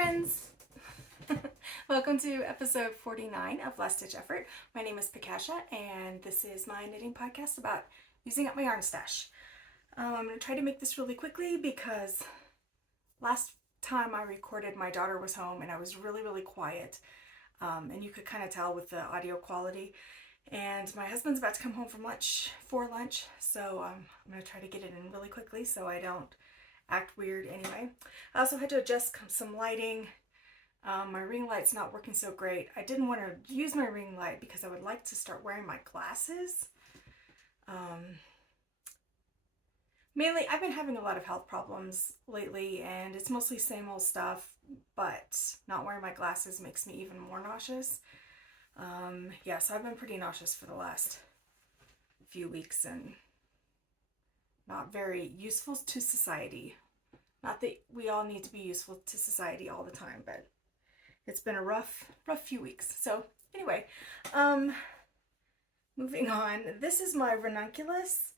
friends! Welcome to episode 49 of Last Ditch Effort. My name is Pacasha and this is my knitting podcast about using up my yarn stash. I'm going to try to make this really quickly because last time I recorded my daughter was home and I was really quiet, and you could kind of tell with the audio quality. And my husband's about to come home from lunch, so I'm going to try to get it in really quickly so I don't act weird anyway. I also had to adjust some lighting. My ring light's not working so great. I didn't want to use my ring light because I would like to start wearing my glasses. Mainly, I've been having a lot of health problems lately and it's mostly same old stuff, but not wearing my glasses makes me even more nauseous. Yeah, so I've been pretty nauseous for the last few weeks and not very useful to society. Not that we all need to be useful to society all the time, but it's been a rough few weeks. So anyway, moving on. This is my Ranunculus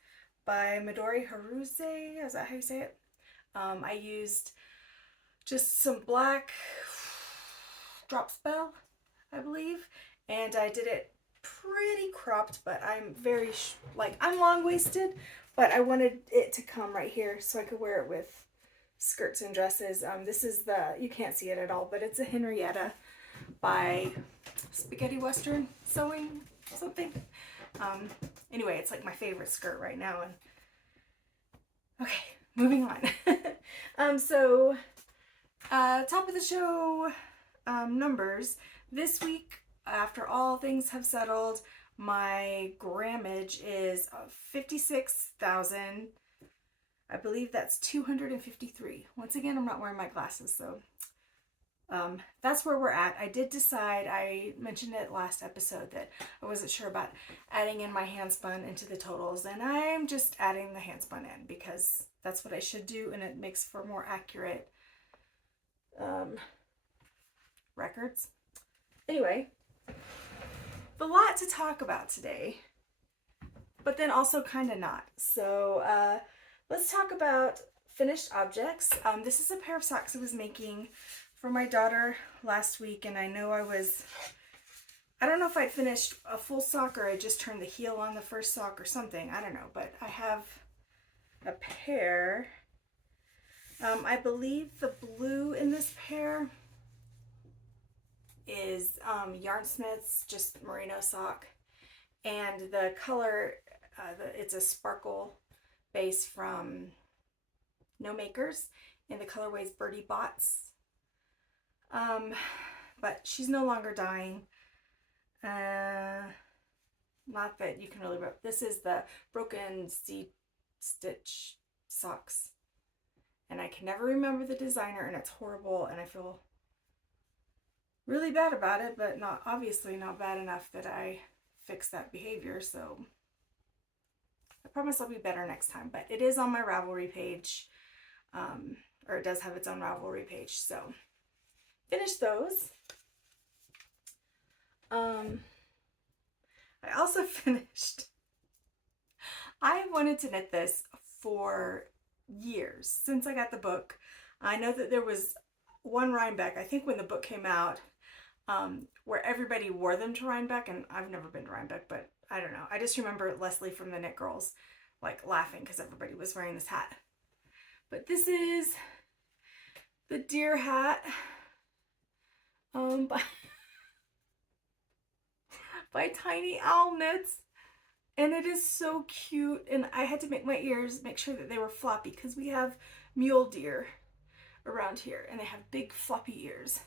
by Midori Hirose. Is that how you say it? I used just some black drop spell, I believe, and I did it pretty cropped, but I'm very I'm long-waisted, but I wanted it to come right here so I could wear it with skirts and dresses. This is you can't see it at all, but it's a Henrietta by Spaghetti Western Sewing something. Anyway, it's like my favorite skirt right now. And okay, moving on. So top of the show, numbers. This week, after all things have settled, my grammage is 56,000. I believe that's 253. Once again, I'm not wearing my glasses, so that's where we're at. I did decide, I mentioned it last episode, that I wasn't sure about adding in my handspun into the totals, and I'm just adding the handspun in because that's what I should do, and it makes for more accurate records. Anyway, a lot to talk about today, but then also kind of not. So let's talk about finished objects. This is a pair of socks I was making for my daughter last week, and I know I don't know if I'd finished a full sock or I just turned the heel on the first sock or something. I don't know, but I have a pair. I believe the blue in this pair is Yarnsmiths, just Merino sock, and the color, it's a sparkle base from Gnome, and the colorway is Bertie Botts. But she's no longer dying. Not that you can really, this is the broken seed stitch socks, and I can never remember the designer, and it's horrible, and I feel really bad about it, but obviously not bad enough that I fix that behavior. So I promise I'll be better next time. But it is on my Ravelry page, or it does have its own Ravelry page. So finish those. I also finished, I wanted to knit this for years, since I got the book. I know that there was one Rhinebeck, I think when the book came out, where everybody wore them to Rhinebeck, and I've never been to Rhinebeck, but I don't know. I just remember Leslie from the Knit Girls laughing because everybody was wearing this hat. But this is the deer hat by Tiny Owl Knits, and it is so cute. And I had to make my ears, make sure that they were floppy because we have mule deer around here and they have big floppy ears.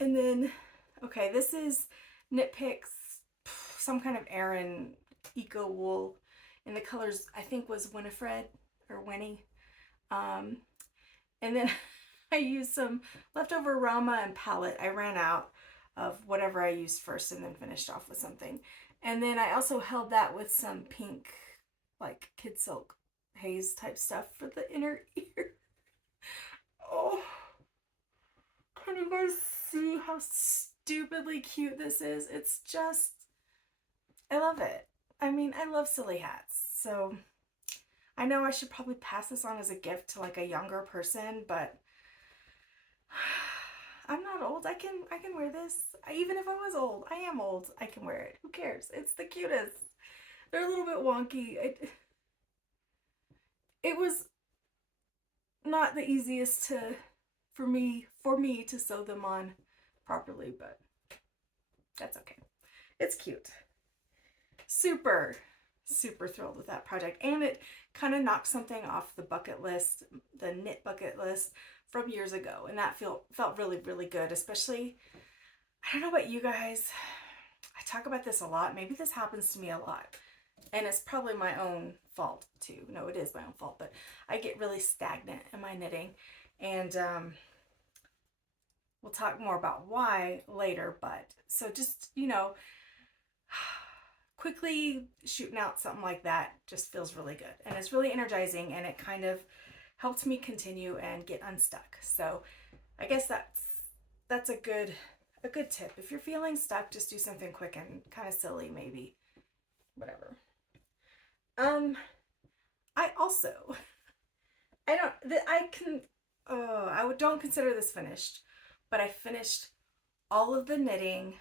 And then, okay, this is Knit Picks, some kind of Aran eco wool, and the colors I think was Winifred or Winnie. And then I used some leftover Rauma and palette. I ran out of whatever I used first and then finished off with something. And then I also held that with some pink, kid silk haze type stuff for the inner ear. Oh, can you guys see how stupidly cute this is? It's just, I love it. I mean, I love silly hats. So I know I should probably pass this on as a gift to a younger person, but I'm not old. I can wear this. Even if I was old, I am old. I can wear it. Who cares? It's the cutest. They're a little bit wonky. It was not the easiest for me to sew them on properly, but that's okay. It's cute. Super thrilled with that project, and it kind of knocked something off the bucket list, the knit bucket list from years ago, and that felt really good. Especially, I don't know about you guys, I talk about this a lot. Maybe this happens to me a lot, and it's probably my own fault too. No, it is my own fault, but I get really stagnant in my knitting, and we'll talk more about why later. But so just, quickly shooting out something like that just feels really good, and it's really energizing, and it kind of helped me continue and get unstuck. So I guess that's a good tip. If you're feeling stuck, just do something quick and kind of silly, maybe, whatever. I also, I don't consider this finished, but I finished all of the knitting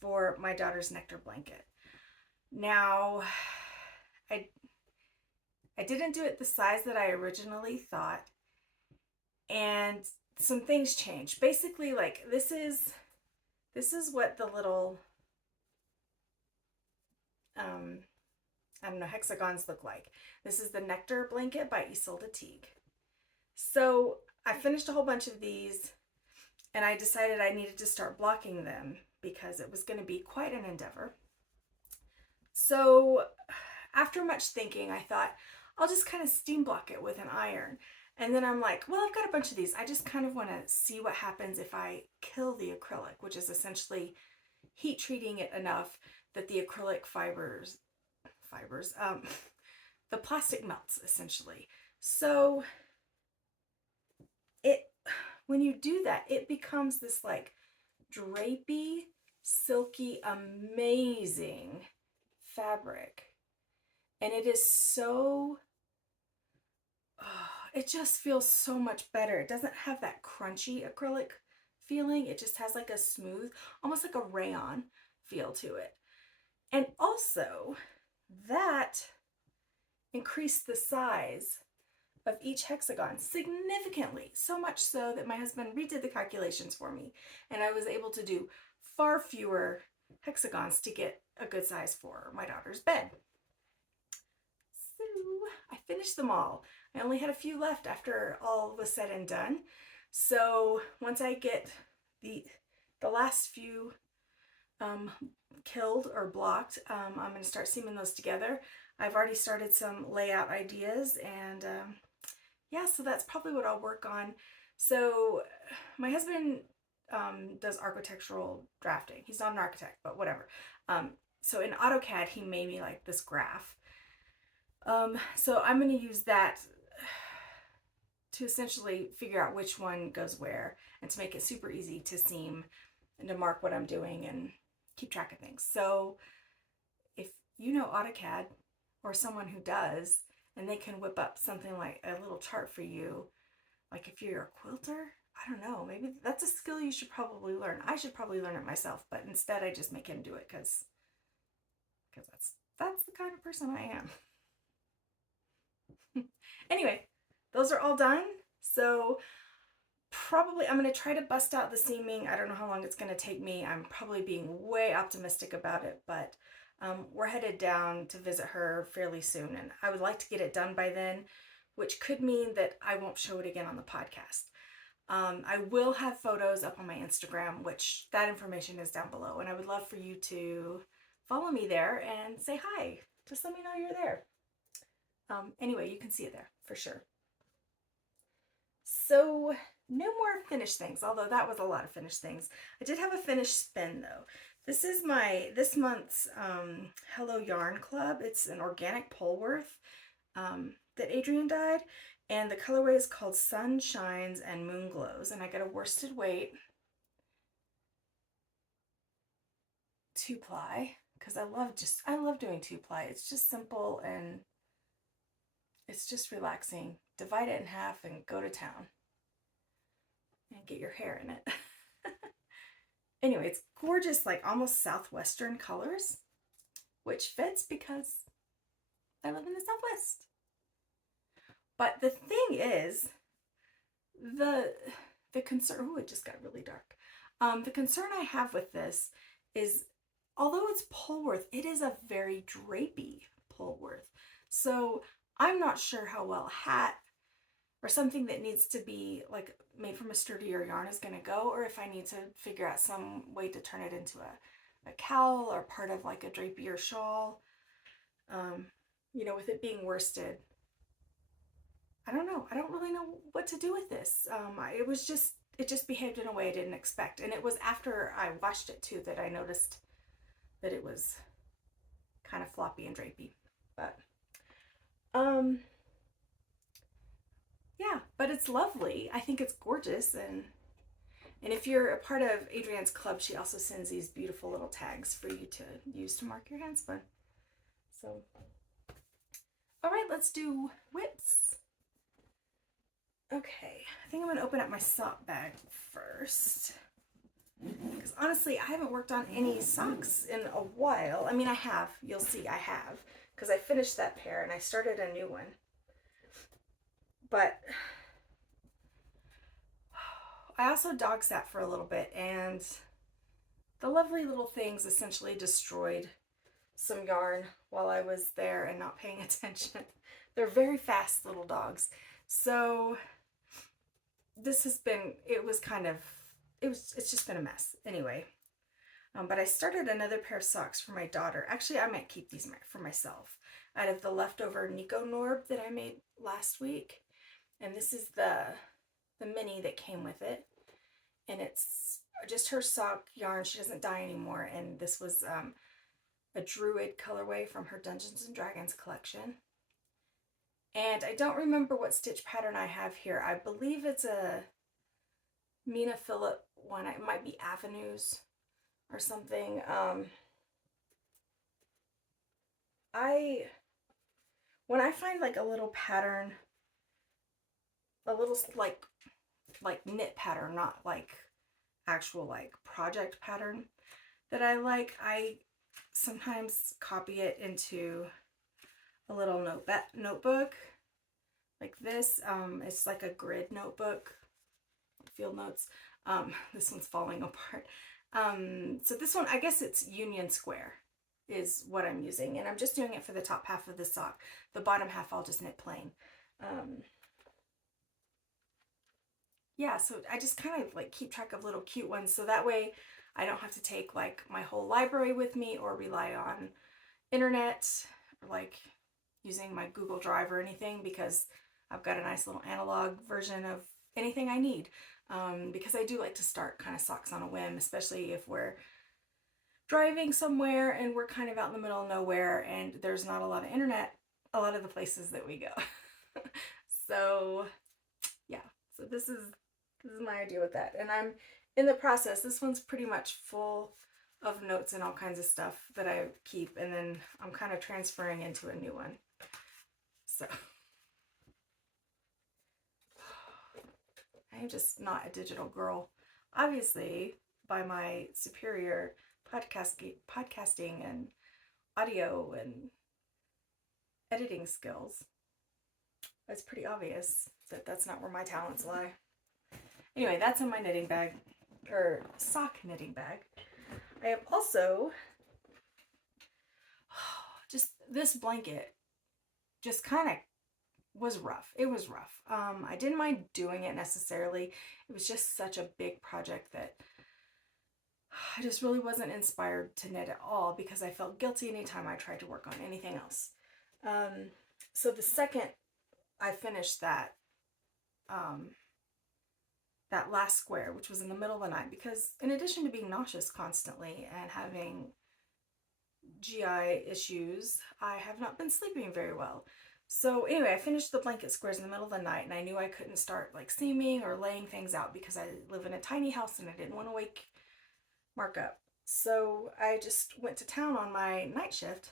for my daughter's nectar blanket. Now, I didn't do it the size that I originally thought, and some things changed. Basically, like, this is what the little I don't know, hexagons look like. This is the Nectar Blanket by Isolde Teague. So I finished a whole bunch of these, and I decided I needed to start blocking them because it was going to be quite an endeavor. So after much thinking, I thought I'll just kind of steam block it with an iron. And then I'm like, well, I've got a bunch of these. I just kind of want to see what happens if I kill the acrylic, which is essentially heat treating it enough that the acrylic fibers, the plastic melts essentially. So when you do that, it becomes this like drapey, silky, amazing fabric. And it is so, it just feels so much better. It doesn't have that crunchy acrylic feeling. It just has like a smooth, almost like a rayon feel to it. And also, that increased the size of each hexagon significantly, so much so that my husband redid the calculations for me, and I was able to do far fewer hexagons to get a good size for my daughter's bed. So I finished them all. I only had a few left after all was said and done. So once I get the last few killed or blocked, I'm going to start seaming those together. I've already started some layout ideas, and yeah, so that's probably what I'll work on. So my husband does architectural drafting. He's not an architect, but whatever. So in AutoCAD, he made me like this graph. So I'm going to use that to essentially figure out which one goes where, and to make it super easy to seam and to mark what I'm doing and keep track of things. So if you know AutoCAD, or someone who does, and they can whip up something like a little chart for you, like if you're a quilter, I don't know, maybe that's a skill you should probably learn. I should probably learn it myself, but instead I just make him do it because that's the kind of person I am. Anyway, those are all done. So probably I'm going to try to bust out the seaming. I don't know how long it's going to take me. I'm probably being way optimistic about it, but we're headed down to visit her fairly soon, and I would like to get it done by then, which could mean that I won't show it again on the podcast. I will have photos up on my Instagram, which that information is down below, and I would love for you to follow me there and say hi. Just let me know you're there. Anyway, you can see it there for sure. So no more finished things, although that was a lot of finished things. I did have a finished spin though. This is this month's Hello Yarn Club. It's an organic Polworth that Adrian dyed, and the colorway is called Sun Shines and Moon Glows, and I got a worsted weight 2-ply because I love doing 2-ply. It's just simple and it's just relaxing. Divide it in half and go to town. And and get your hair in it. Anyway, it's gorgeous, like almost southwestern colors, which fits because I live in the Southwest. But the thing is, the concern, oh, it just got really dark. The concern I have with this is, although it's Polworth, it is a very drapey Polworth. So I'm not sure how well a hat or something that needs to be like made from a sturdier yarn is going to go, or if I need to figure out some way to turn it into a cowl or part of like a drapier shawl. You know, with it being worsted, I don't know. I don't really know what to do with this. It just behaved in a way I didn't expect. And it was after I washed it too that I noticed that it was kind of floppy and drapey. But, yeah, but it's lovely. I think it's gorgeous. And if you're a part of Adrienne's club, she also sends these beautiful little tags for you to use to mark your handspun. So, all right, let's do whips. Okay, I think I'm going to open up my sock bag first. Because honestly, I haven't worked on any socks in a while. I mean, I have. You'll see I have. Because I finished that pair and I started a new one. But I also dog sat for a little bit, and the lovely little things essentially destroyed some yarn while I was there and not paying attention. They're very fast little dogs. So this has been, it's just been a mess. Anyway, but I started another pair of socks for my daughter. Actually, I might keep these for myself out of the leftover Nico Norb that I made last week. And this is the mini that came with it. And it's just her sock yarn. She doesn't dye anymore. And this was a Druid colorway from her Dungeons and Dragons collection. And I don't remember what stitch pattern I have here. I believe it's a Mina Phillip one. It might be Avenues or something. When I find like a little pattern, a little like knit pattern, not like actual like project pattern that I like, I sometimes copy it into a little notebook like this. It's like a grid notebook, field notes. This one's falling apart. So this one, I guess it's Union Square is what I'm using, and I'm just doing it for the top half of the sock. The bottom half I'll just knit plain. Yeah, so I just kind of like keep track of little cute ones, so that way I don't have to take like my whole library with me or rely on internet or like using my Google Drive or anything, because I've got a nice little analog version of anything I need. Because I do like to start kind of socks on a whim, especially if we're driving somewhere and we're kind of out in the middle of nowhere and there's not a lot of internet a lot of the places that we go. So yeah, so this is my idea with that, and I'm in the process. This one's pretty much full of notes and all kinds of stuff that I keep, and then I'm kind of transferring into a new one. So I'm just not a digital girl, obviously, by my superior podcasting and audio and editing skills. It's pretty obvious that that's not where my talents lie. Anyway, that's in my knitting bag, or sock knitting bag. I have also, just this blanket just kind of was rough. It was rough. I didn't mind doing it necessarily. It was just such a big project that I just really wasn't inspired to knit at all, because I felt guilty anytime I tried to work on anything else. So the second I finished that, that last square, which was in the middle of the night, because in addition to being nauseous constantly and having GI issues, I have not been sleeping very well. So anyway, I finished the blanket squares in the middle of the night, and I knew I couldn't start like seaming or laying things out because I live in a tiny house and I didn't want to wake Mark up. So I just went to town on my night shift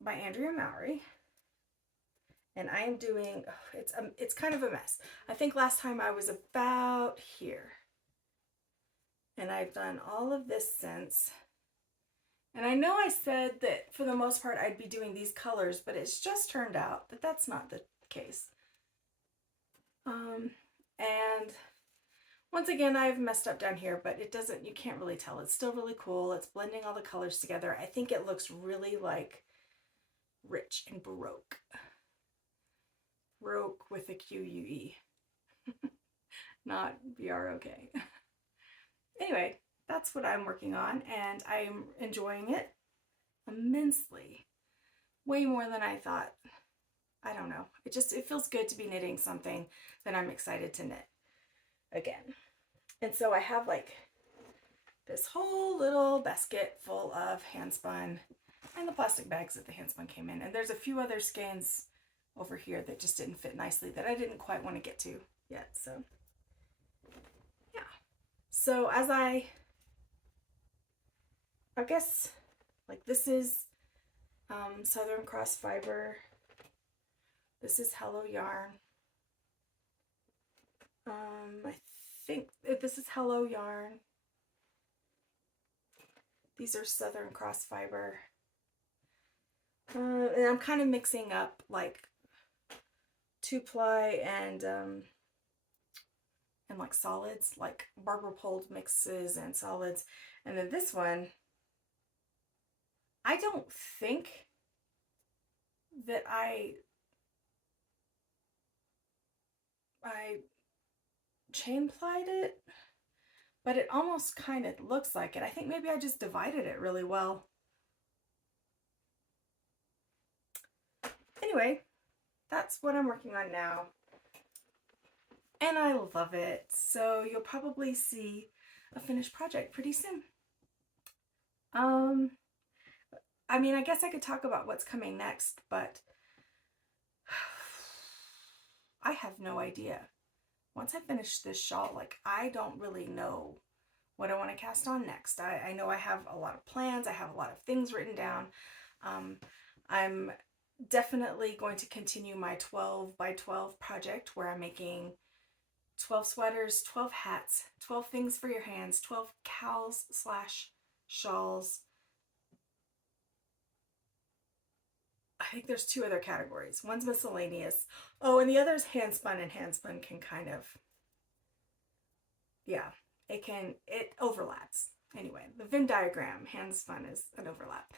by Andrea Mowry, And I am doing, it's kind of a mess. I think last time I was about here. And I've done all of this since. And I know I said that for the most part I'd be doing these colors, but it's just turned out that that's not the case. And once again, I've messed up down here, but it doesn't, you can't really tell. It's still really cool. It's blending all the colors together. I think it looks really like rich and baroque. Baroque with a Q-U-E. Not B-R-O-K. Anyway, that's what I'm working on, and I'm enjoying it immensely. Way more than I thought. I don't know. It feels good to be knitting something that I'm excited to knit again. And so I have like this whole little basket full of handspun and the plastic bags that the handspun came in. And there's a few other skeins over here that just didn't fit nicely that I didn't quite want to get to yet. So yeah. So as I guess like this is Southern Cross Fiber. This is Hello Yarn. I think this is Hello Yarn. These are Southern Cross Fiber. And I'm kind of mixing up like 2-ply and like solids, like barber pulled mixes and solids. And then this one, I don't think that I chain plied it, but it almost kind of looks like it. I think maybe I just divided it really well. Anyway, that's what I'm working on now. And I love it. So you'll probably see a finished project pretty soon. I mean, I guess I could talk about what's coming next, but I have no idea. Once I finish this shawl, like, I don't really know what I want to cast on next. I know I have a lot of plans. I have a lot of things written down. I'm definitely going to continue my 12 by 12 project where I'm making 12 sweaters, 12 hats, 12 things for your hands, 12 cowls / shawls. I think there's 2 other categories. One's miscellaneous. Oh, and the other is handspun, and handspun can kind of, yeah, it overlaps. Anyway, the Venn diagram, handspun is an overlap.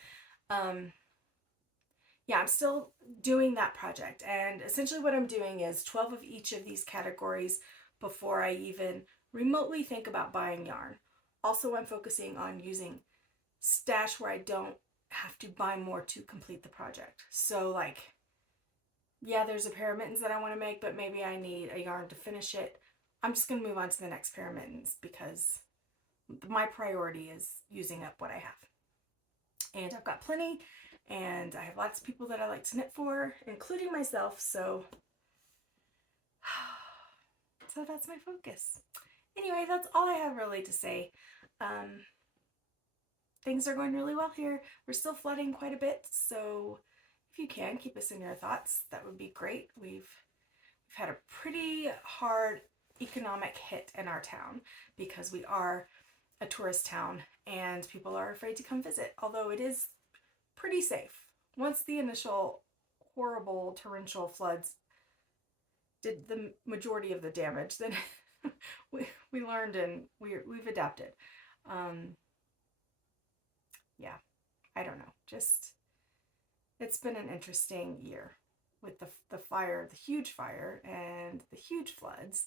Yeah, I'm still doing that project, and essentially what I'm doing is 12 of each of these categories before I even remotely think about buying yarn. Also, I'm focusing on using stash where I don't have to buy more to complete the project. So like, yeah, there's a pair of mittens that I want to make, but maybe I need a yarn to finish it. I'm just going to move on to the next pair of mittens because my priority is using up what I have. And I've got plenty, and I have lots of people that I like to knit for, including myself, so that's my focus. Anyway, that's all I have really to say. Things are going really well here. We're still flooding quite a bit, so if you can, keep us in your thoughts. That would be great. We've had a pretty hard economic hit in our town because we are a tourist town and people are afraid to come visit, although it is pretty safe. Once the initial horrible torrential floods did the majority of the damage, then we learned and we've adapted. Yeah, I don't know. Just, it's been an interesting year with the fire, the huge fire and the huge floods.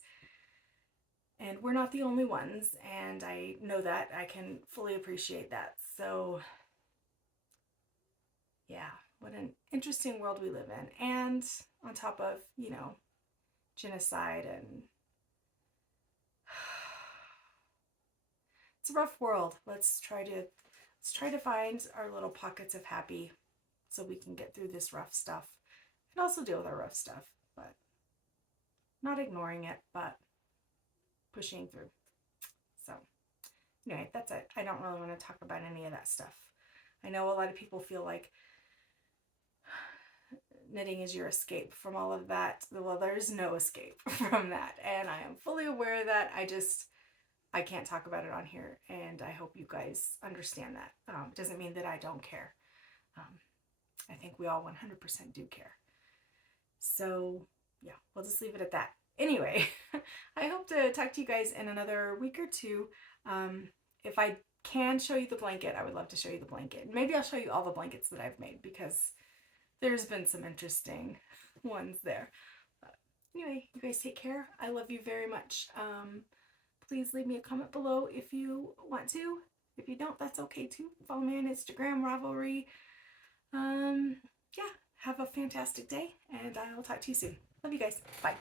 And we're not the only ones, and I know that. I can fully appreciate that. So yeah, what an interesting world we live in. And on top of, you know, genocide, and it's a rough world. Let's try to find our little pockets of happy so we can get through this rough stuff and also deal with our rough stuff, but not ignoring it, but pushing through. So anyway, that's it. I don't really want to talk about any of that stuff. I know a lot of people feel like knitting is your escape from all of that. Well, there's no escape from that, and I am fully aware of that. I can't talk about it on here, and I hope you guys understand that. It doesn't mean that I don't care. I think we all 100% do care. So yeah, we'll just leave it at that. Anyway, I hope to talk to you guys in another week or two. If I can show you the blanket, I would love to show you the blanket. Maybe I'll show you all the blankets that I've made, because there's been some interesting ones there. But anyway, you guys take care. I love you very much. Please leave me a comment below if you want to. If you don't, that's okay too. Follow me on Instagram, Ravelry. Yeah, have a fantastic day, and I will talk to you soon. Love you guys. Bye.